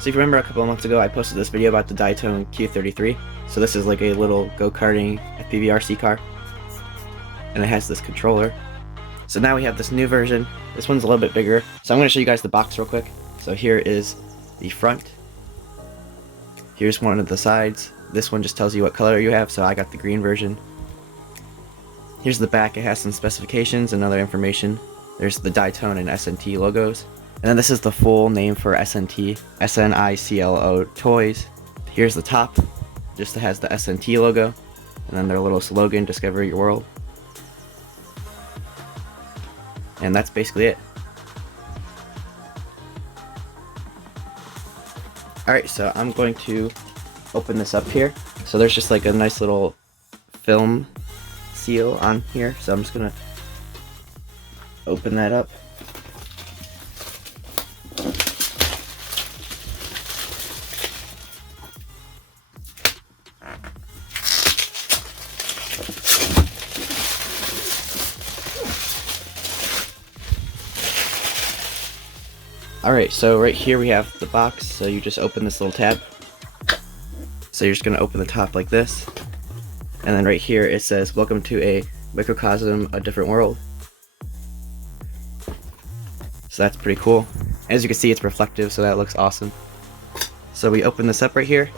So if you remember a couple of months ago I posted this video about the Diatone Q33. So this is like a little go-karting FPV RC car. And it has this controller. So now we have this new version. This one's a little bit bigger. So I'm going to show you guys the box real quick. So here is the front. Here's one of the sides. This one just tells you what color you have, so I got the green version. Here's the back. It has some specifications and other information. There's the Diatone and SNT logos. And then this is the full name for SNT, S-N-I-C-L-O Toys. Here's the top, just has the SNT logo, and then their little slogan, Discover Your World. And that's basically it. Alright, so I'm going to open this up here. So there's just like a nice little film seal on here, so I'm just gonna open that up. Alright, so right here we have the box, so you just open this little tab. So you're just going to open the top like this. And then right here it says, welcome to a microcosm, a different world. So that's pretty cool. As you can see, it's reflective, so that looks awesome. So we open this up right here.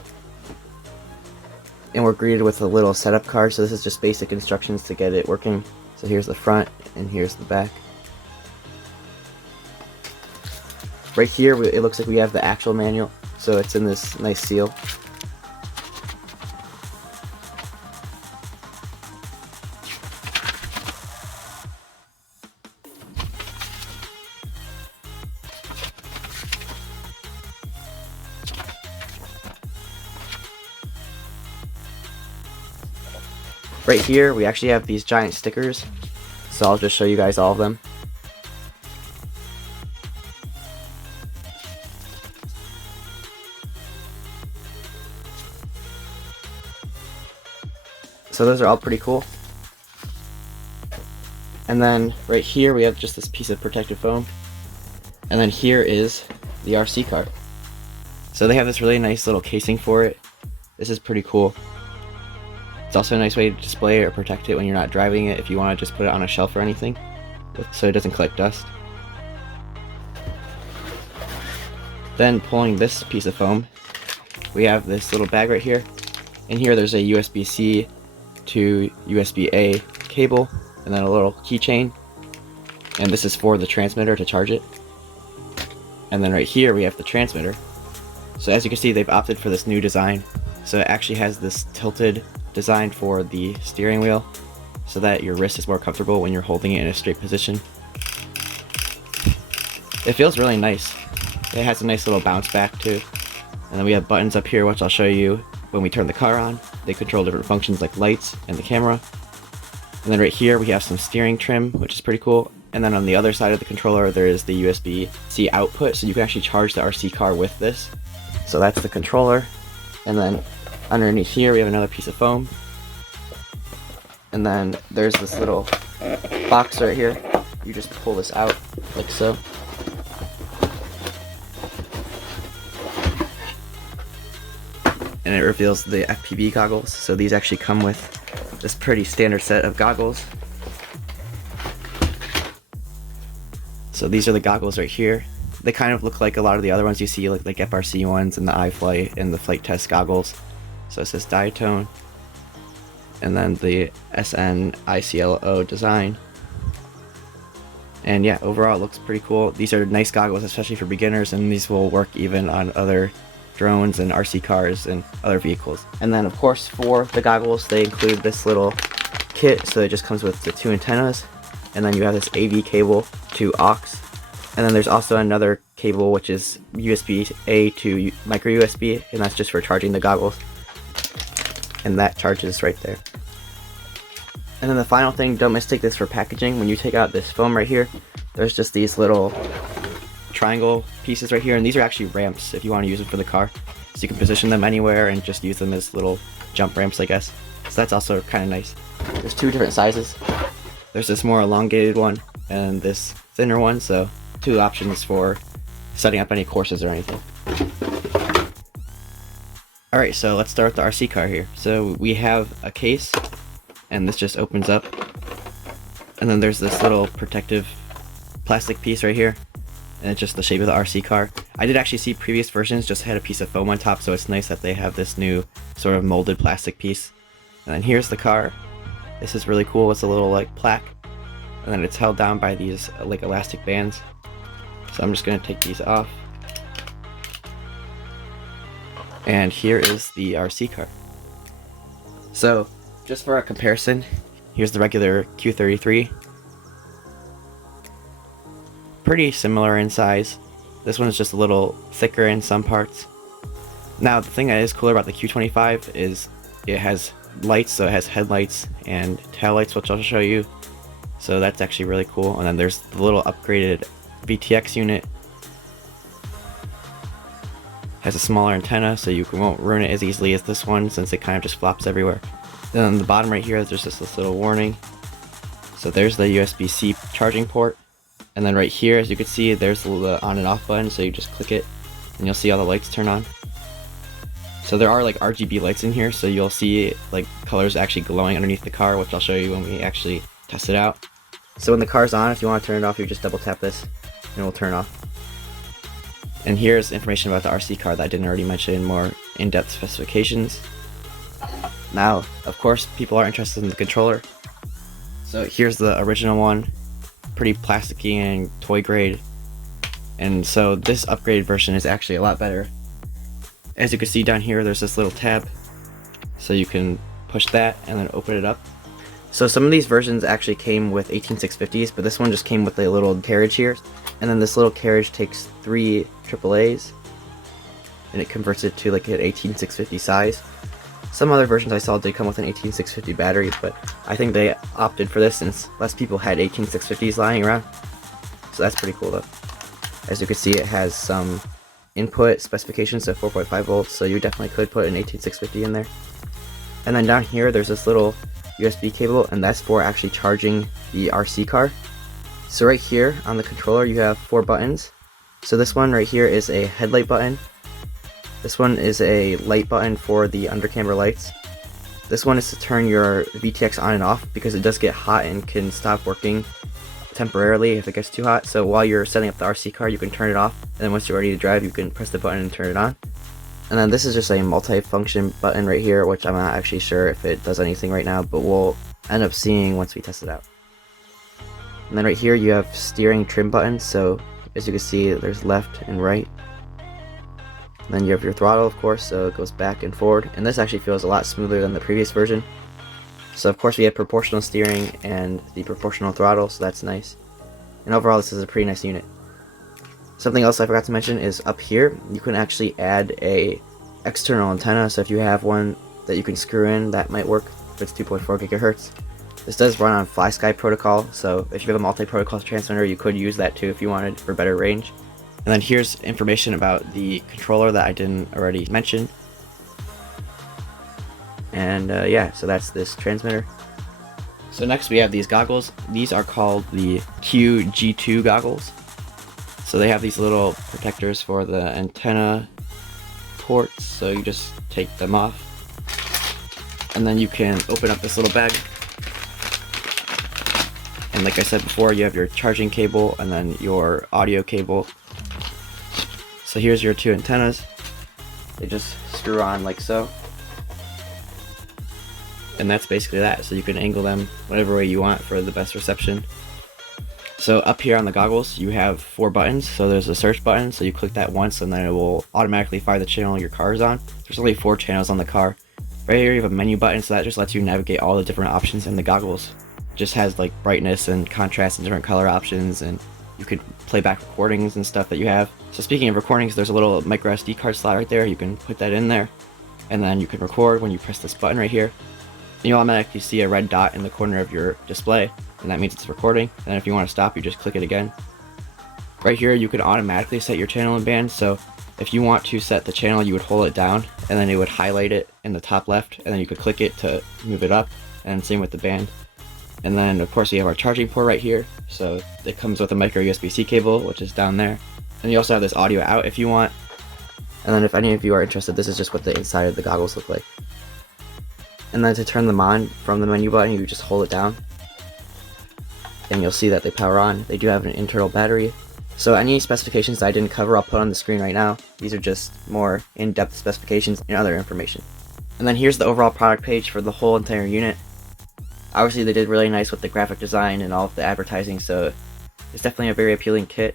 And we're greeted with a little setup card, so this is just basic instructions to get it working. So here's the front, and here's the back. Right here, it looks like we have the actual manual, so it's in this nice seal. Right here, we actually have these giant stickers, so I'll just show you guys all of them. So those are all pretty cool. And then right here we have just this piece of protective foam. And then here is the RC car. So they have this really nice little casing for it. This is pretty cool. It's also a nice way to display or protect it when you're not driving it if you want to just put it on a shelf or anything, so it doesn't collect dust. Then pulling this piece of foam, we have this little bag right here. In here there's a USB-C to USB-A cable, and then a little keychain, and this is for the transmitter to charge it. And then right here we have the transmitter. So as you can see, they've opted for this new design, so it actually has this tilted design for the steering wheel so that your wrist is more comfortable when you're holding it in a straight position. It feels really nice. It has a nice little bounce back too. And then we have buttons up here, which I'll show you when we turn the car on. They control different functions like lights and the camera. And then right here we have some steering trim, which is pretty cool. And then on the other side of the controller there is the USB-C output, so you can actually charge the RC car with this. So that's the controller. And then underneath here we have another piece of foam. And then there's this little box right here. You just pull this out like so. And it reveals the FPV goggles. So these actually come with this pretty standard set of goggles. So these are the goggles right here. They kind of look like a lot of the other ones you see, like FRC ones and the iFlight and the flight test goggles. So it says Diatone, and then the SNICLO design. And yeah, overall it looks pretty cool. These are nice goggles, especially for beginners, and these will work even on other drones and RC cars and other vehicles. And then of course for the goggles they include this little kit, so it just comes with the 2 antennas, and then you have this AV cable to aux, and then there's also another cable which is USB-A to micro USB, and that's just for charging the goggles. And that charges right there. And then the final thing, don't mistake this for packaging. When you take out this foam right here, there's just these little triangle pieces right here, and these are actually ramps if you want to use them for the car. So you can position them anywhere and just use them as little jump ramps, I guess. So that's also kind of nice. There's 2 different sizes. There's this more elongated one and this thinner one, so 2 options for setting up any courses or anything. Alright, so let's start with the RC car here. So we have a case, and this just opens up, and then there's this little protective plastic piece right here, and it's just the shape of the RC car. I did actually see previous versions just had a piece of foam on top, so it's nice that they have this new sort of molded plastic piece. And then here's the car. This is really cool. It's a little like plaque, and then it's held down by these like elastic bands. So I'm just going to take these off. And here is the RC car. So just for a comparison, here's the regular Q33. Pretty similar in size. This one is just a little thicker in some parts. Now the thing that is cooler about the Q25 is it has lights, so it has headlights and tail lights, which I'll show you. So that's actually really cool. And then there's the little upgraded VTX unit. Has a smaller antenna, so you won't ruin it as easily as this one, since it kind of just flops everywhere. Then on the bottom right here, there's just this little warning. So there's the USB-C charging port. And then right here, as you can see, there's the on and off button, so you just click it and you'll see all the lights turn on. So there are like RGB lights in here, so you'll see like colors actually glowing underneath the car, which I'll show you when we actually test it out. So when the car's on, if you want to turn it off, you just double tap this and it will turn off. And here's information about the RC car that I didn't already mention in more in-depth specifications. Now, of course, people are interested in the controller. So here's the original one, pretty plasticky and toy grade. And so this upgraded version is actually a lot better. As you can see down here, there's this little tab. So you can push that and then open it up. So some of these versions actually came with 18650s, but this one just came with a little carriage here. And then this little carriage takes 3 AAAs and it converts it to like an 18650 size. Some other versions I saw did come with an 18650 battery, but I think they opted for this since less people had 18650s lying around. So that's pretty cool though. As you can see, it has some input specifications of 4.5 volts, so you definitely could put an 18650 in there. And then down here there's this little USB cable, and that's for actually charging the RC car. So right here on the controller you have 4 buttons. So this one right here is a headlight button. This one is a light button for the under camera lights. This one is to turn your VTX on and off because it does get hot and can stop working temporarily if it gets too hot. So while you're setting up the RC car, you can turn it off, and then once you're ready to drive, you can press the button and turn it on. And then this is just a multi-function button right here, which I'm not actually sure if it does anything right now, but we'll end up seeing once we test it out. And then right here you have steering trim buttons, so as you can see there's left and right. And then you have your throttle, of course, so it goes back and forward, and this actually feels a lot smoother than the previous version. So of course we have proportional steering and the proportional throttle, so that's nice. And overall this is a pretty nice unit. Something else I forgot to mention is up here you can actually add a external antenna, so if you have one that you can screw in, that might work if it's 2.4 gigahertz. This does run on FlySky protocol, so if you have a multi-protocol transmitter you could use that too if you wanted for better range. And then here's information about the controller that I didn't already mention. And yeah, so that's this transmitter. So next we have these goggles. These are called the QG2 goggles. So they have these little protectors for the antenna ports, so you just take them off. And then you can open up this little bag. And like I said before, you have your charging cable and then your audio cable. So here's your 2 antennas. They just screw on like so. And that's basically that. So you can angle them whatever way you want for the best reception. So up here on the goggles you have 4 buttons. So there's a search button, so you click that once and then it will automatically fire the channel your car is on. There's only 4 channels on the car. Right here you have a menu button, so that just lets you navigate all the different options in the goggles. It just has like brightness and contrast and different color options, and you could play back recordings and stuff that you have. So speaking of recordings, there's a little micro SD card slot right there. You can put that in there and then you can record when you press this button right here. And you'll automatically see a red dot in the corner of your display, and that means it's recording. And if you want to stop, you just click it again. Right here you can automatically set your channel and band, so if you want to set the channel you would hold it down and then it would highlight it in the top left, and then you could click it to move it up, and same with the band. And then of course we have our charging port right here, so it comes with a micro USB-C cable which is down there. And you also have this audio out if you want. And then if any of you are interested, this is just what the inside of the goggles look like. And then to turn them on from the menu button, you just hold it down and you'll see that they power on. They do have an internal battery. So any specifications that I didn't cover, I'll put on the screen right now. These are just more in-depth specifications and other information. And then here's the overall product page for the whole entire unit. Obviously they did really nice with the graphic design and all of the advertising, so it's definitely a very appealing kit.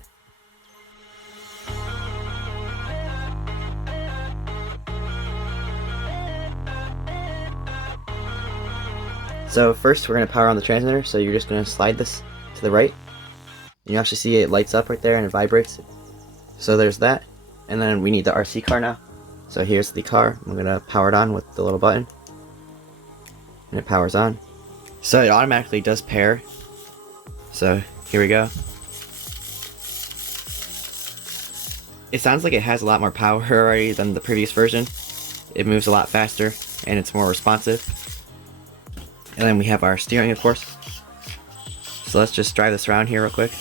So first we're going to power on the transmitter, so you're just going to slide this to the right. You actually see it lights up right there and it vibrates. So there's that. And then we need the RC car now. So here's the car. I'm going to power it on with the little button. And it powers on. So it automatically does pair. So here we go. It sounds like it has a lot more power already than the previous version. It moves a lot faster and it's more responsive. And then we have our steering, of course. So let's just drive this around here real quick.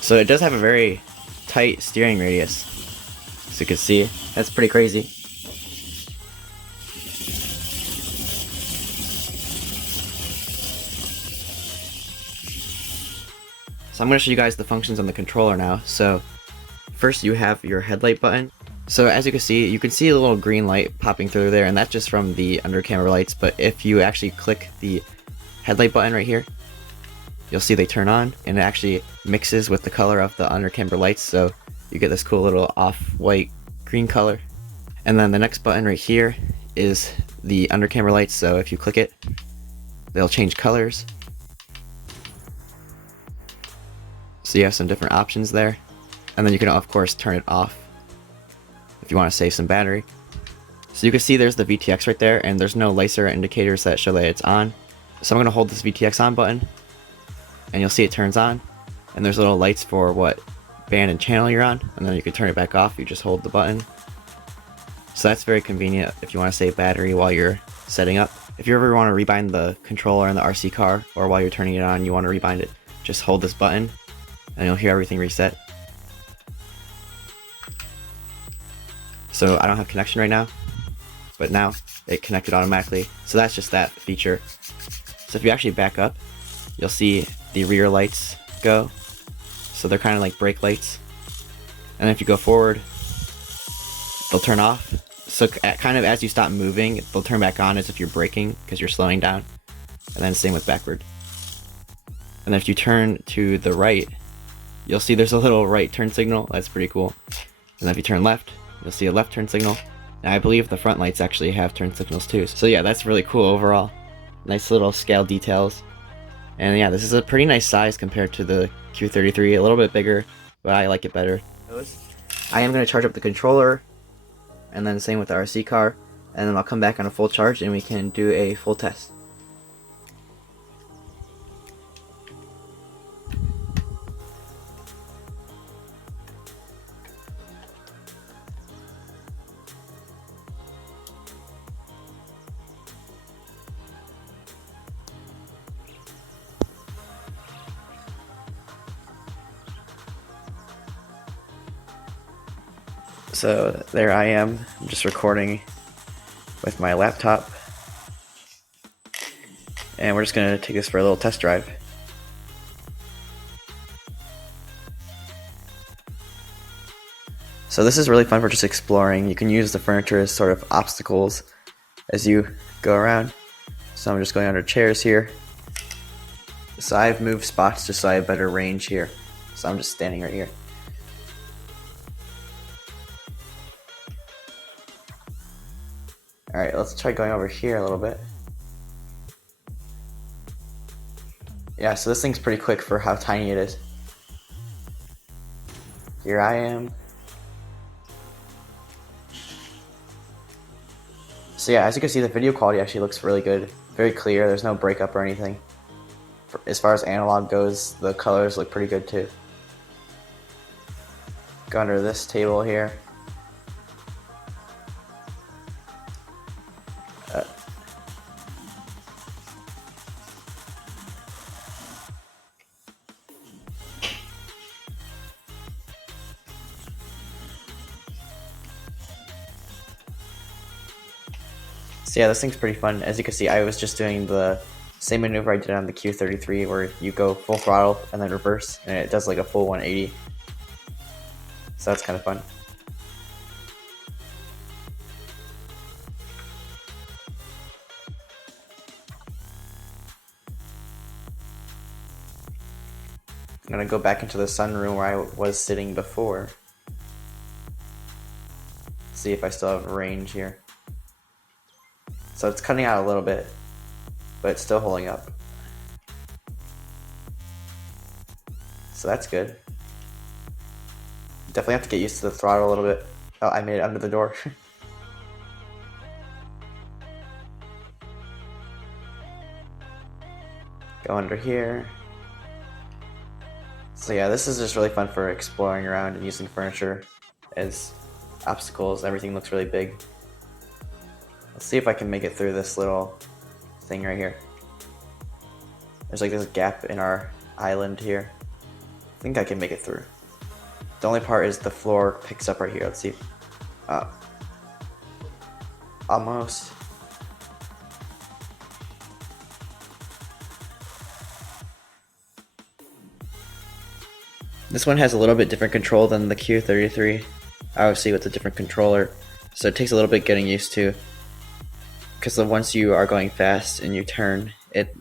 So it does have a very tight steering radius. As you can see, that's pretty crazy. So I'm going to show you guys the functions on the controller now. So first you have your headlight button. So as you can see a little green light popping through there, and that's just from the under camera lights. But if you actually click the headlight button right here, you'll see they turn on, and it actually mixes with the color of the under camera lights, so you get this cool little off-white green color. And then the next button right here is the under camera lights, so if you click it, they'll change colors. So you have some different options there. And then you can of course turn it off if you want to save some battery. So you can see there's the VTX right there, and there's no laser indicators that show that it's on. So I'm going to hold this VTX on button, and you'll see it turns on, and there's little lights for what band and channel you're on, and then you can turn it back off. You just hold the button. So that's very convenient if you want to save battery while you're setting up. If you ever want to rebind the controller in the RC car, or while you're turning it on you want to rebind it, just hold this button and you'll hear everything reset. So I don't have connection right now, but now it connected automatically. So that's just that feature. So if you actually back up, you'll see the rear lights go. So they're kind of like brake lights. And if you go forward, they'll turn off. So kind of as you stop moving, they'll turn back on as if you're braking because you're slowing down. And then same with backward. And if you turn to the right, you'll see there's a little right turn signal. That's pretty cool. And then if you turn left, you'll see a left turn signal. And I believe the front lights actually have turn signals too. So yeah, that's really cool overall. Nice little scale details. And yeah, this is a pretty nice size compared to the Q33, a little bit bigger, but I like it better. I am going to charge up the controller, and then same with the RC car, and then I'll come back on a full charge and we can do a full test. So there I am, I'm just recording with my laptop, and we're just going to take this for a little test drive. So this is really fun for just exploring. You can use the furniture as sort of obstacles as you go around. So I'm just going under chairs here. So I've moved spots just so I have better range here. So I'm just standing right here. Alright, let's try going over here a little bit. Yeah, so this thing's pretty quick for how tiny it is. Here I am. So yeah, as you can see, the video quality actually looks really good. Very clear, there's no breakup or anything. As far as analog goes, the colors look pretty good too. Go under this table here. So yeah, this thing's pretty fun. As you can see, I was just doing the same maneuver I did on the Q33, where you go full throttle and then reverse, and it does like a full 180. So that's kind of fun. I'm gonna go back into the sunroom where I was sitting before. See if I still have range here. So it's cutting out a little bit, but it's still holding up. So that's good. Definitely have to get used to the throttle a little bit. Oh, I made it under the door. Go under here. So yeah, this is just really fun for exploring around and using furniture as obstacles. Everything looks really big. Let's see if I can make it through this little thing right here. There's like this gap in our island here. I think I can make it through. The only part is the floor picks up right here. Let's see. Almost. This one has a little bit different control than the Q33, obviously with a different controller, so it takes a little bit getting used to, because once you are going fast and you turn, it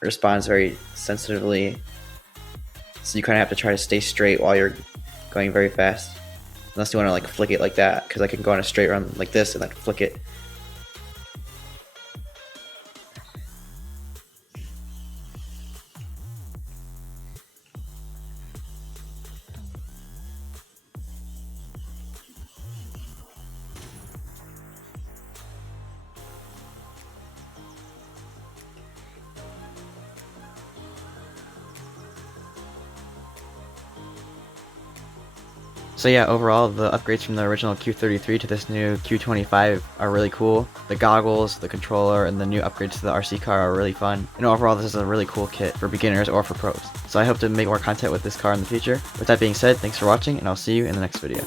responds very sensitively, so you kind of have to try to stay straight while you're going very fast, unless you want to like flick it like that, because I can go on a straight run like this and then flick it. So yeah, overall the upgrades from the original Q33 to this new Q25 are really cool. The goggles, the controller, and the new upgrades to the RC car are really fun. And overall this is a really cool kit for beginners or for pros. So I hope to make more content with this car in the future. With that being said, thanks for watching, and I'll see you in the next video.